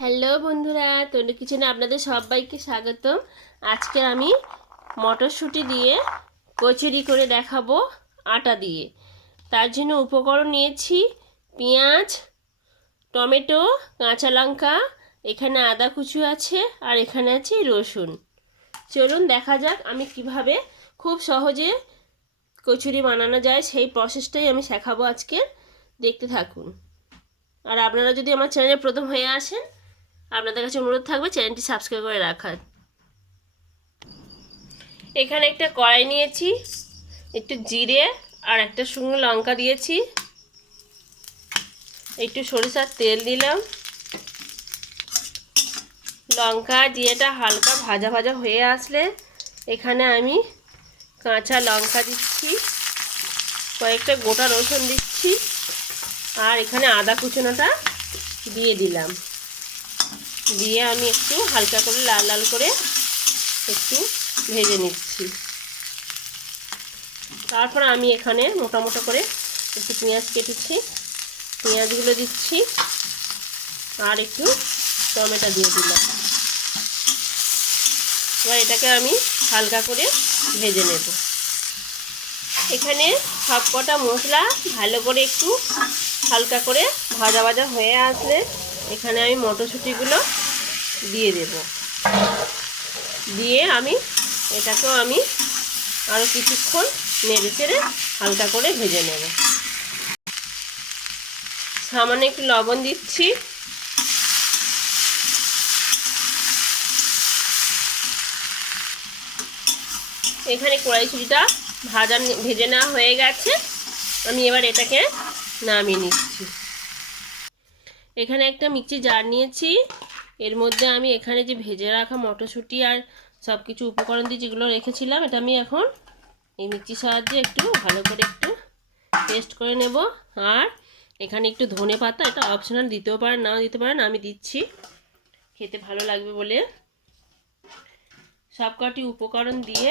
Hello বন্ধুরা তনু কিচেনে আপনাদের সবাইকে স্বাগতম। আজকে আমি মটরশুঁটি দিয়ে কচুরি করে দেখাবো আটা দিয়ে। তার জন্য উপকরণ নিয়েছি পেঁয়াজ, টমেটো, কাঁচা লঙ্কা, এখানে আদা কুচু আছে আর এখানে আছে রসুন। চলুন দেখা যাক আমি কীভাবে খুব সহজে কচুরি বানানো যায়, সেই প্রসেসটাই আমি শেখাবো আজকে। দেখতে থাকুন। আর আপনারা যদি আমার চ্যানেলে প্রথম হয়ে আসেন আপনাদের কাছে অনুরোধ থাকবে চ্যানেলটি সাবস্ক্রাইব করে রাখার। এখানে একটা কড়াই নিয়েছি, একটু জিরে আর একটা শুকনো লঙ্কা দিয়েছি। একটু সরিষার তেল দিলাম। লঙ্কা জিরেটা হালকা ভাজা ভাজা হয়ে আসলে এখানে আমি কাঁচা লঙ্কা দিচ্ছি, কয়েকটা গোটা রসুন দিচ্ছি আর এখানে আদা কুচনোটা দিয়ে দিলাম। দিয়ে আমি একটু হালকা করে লাল লাল করে একটু ভেজে নিচ্ছি। তারপর আমি এখানে মোটা মোটা করে একটু পেঁয়াজ কেটেছি। পেঁয়াজগুলো দিচ্ছি আর একটু টমেটো দিয়ে দিলাম। এবার এটাকে আমি হালকা করে ভেজে নেব। এখানে সব কটা মশলা ভালো করে একটু হালকা করে ভাজা ভাজা হয়ে আসলে এখানে আমি মটরশুঁটিগুলো দিয়ে দেব। দিয়ে আমি এটাকেও আমি আরও কিছুক্ষণ নেড়ে চেড়ে হালকা করে ভেজে নেব। সামান্য একটু লবণ দিচ্ছি। এখানে কড়াইশুটিটা ভাজা ভেজে নেওয়া হয়ে গেছে। আমি এবার এটাকে নামিয়ে নিচ্ছি। এখানে একটা মিক্সি জার নিয়েছি। এর মধ্যে আমি এখানে যে ভেজে রাখা মটরশুঁটি আর সব কিছু উপকরণ দিয়ে যেগুলো রেখেছিলাম, এটা আমি এখন এই মিক্সির সাহায্যে একটু ভালো করে একটু পেস্ট করে নেব। আর এখানে একটু ধনে পাতা, এটা অপশনাল দিতেও পারেন নাও দিতে পারেন, আমি দিচ্ছি। খেতে ভালো লাগবে বলে। সব কটি উপকরণ দিয়ে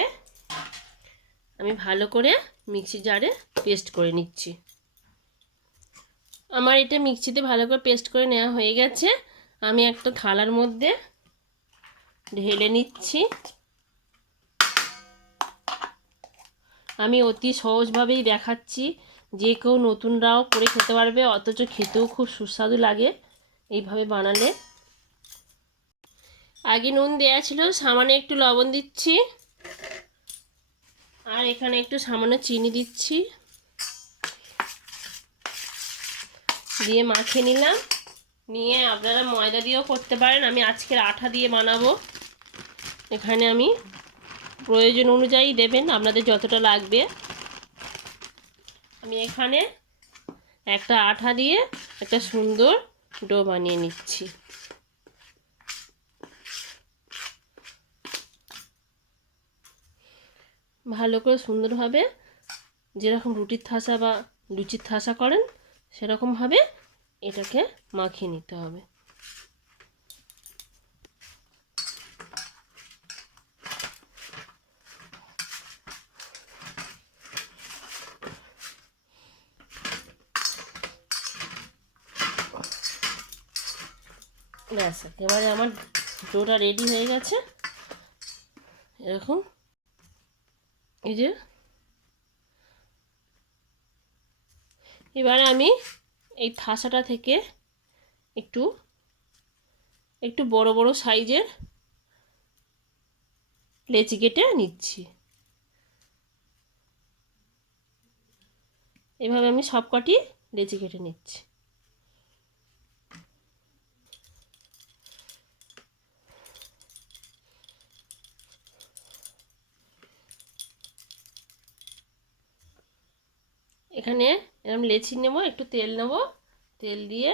আমি ভালো করে মিক্সি জারে পেস্ট করে নিচ্ছি। আমার এটা মিক্সিতে ভালো করে পেস্ট করে নেওয়া হয়ে গেছে। আমি একটা থালার মধ্যে ঢেলে নিচ্ছি। আমি অতি সহজভাবেই দেখাচ্ছি, যে কেউ নতুনরাও করে খেতে পারবে, অথচ খেতেও খুব সুস্বাদু লাগে এইভাবে বানালে। আগে নুন দেওয়া ছিল, সামান্য একটু লবণ দিচ্ছি। আর এখানে একটু সামান্য চিনি দিচ্ছি। দিয়ে মাখিয়ে নিলাম। নিয়ে আপনারা ময়দা দিয়েও করতে পারেন। আমি আজকের আঠা দিয়ে বানাবো। এখানে আমি প্রয়োজন অনুযায়ী দেবেন আপনাদের যতটা লাগবে। আমি এখানে একটা আঠা দিয়ে একটা সুন্দর ডো বানিয়ে নিচ্ছি। ভালো করে সুন্দরভাবে যেরকম রুটির থাসা বা লুচির থাসা করেন, সেরকমভাবে এটাকে মাখিয়ে নিতে হবে। ব্যাস, এবারে আমার ডোটা রেডি হয়ে গেছে। এরকম এই যে। এবারে আমি এই থাসাটা থেকে একটু একটু বড় বড় সাইজের লেচি কেটে নিচ্ছি। এভাবে আমি সব কটি লেচি কেটে নিচ্ছি। এখানে এরকম লেচি নেব, একটু তেল নেব। তেল দিয়ে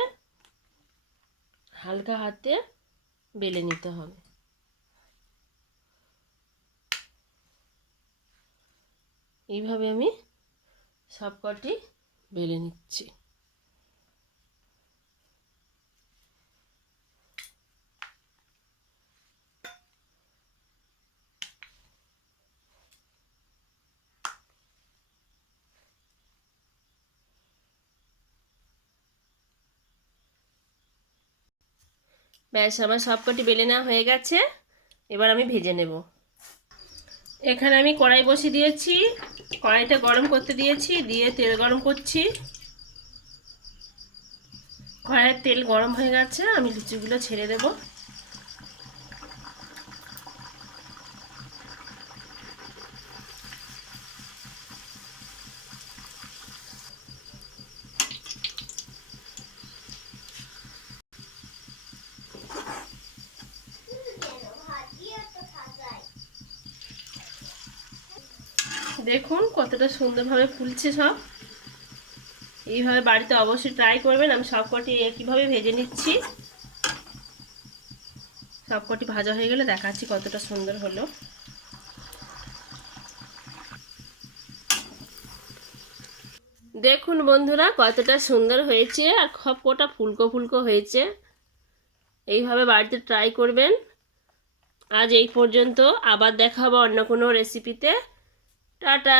হালকা হাতে বেলে নিতে হবে। এইভাবে আমি সবকটি বেলে নিচ্ছি। ব্যাস, আমার সব কটি বেলে নেওয়া হয়ে গেছে। এবার আমি ভেজে নেব। এখানে আমি কড়াই বসে দিয়েছি। কড়াইটা গরম করতে দিয়েছি, দিয়ে তেল গরম করছি। কড়াইয়ের তেল গরম হয়ে গেছে, আমি লুচিগুলো ছেড়ে দেব। দেখুন কতটা সুন্দরভাবে ফুলছে সব। এইভাবে বাড়িতে অবশ্যই ট্রাই করবেন। আমি সবকটি একইভাবে ভেজে নিচ্ছি। সবকটি ভাজা হয়ে গেলে দেখাচ্ছি কতটা সুন্দর হলো। দেখুন বন্ধুরা, কতটা সুন্দর হয়েছে আর খপকটা ফুলকো ফুলকো হয়েছে। এইভাবে বাড়িতে ট্রাই করবেন। আজ এই পর্যন্ত। আবার দেখাবো অন্য কোনো রেসিপিতে টাটা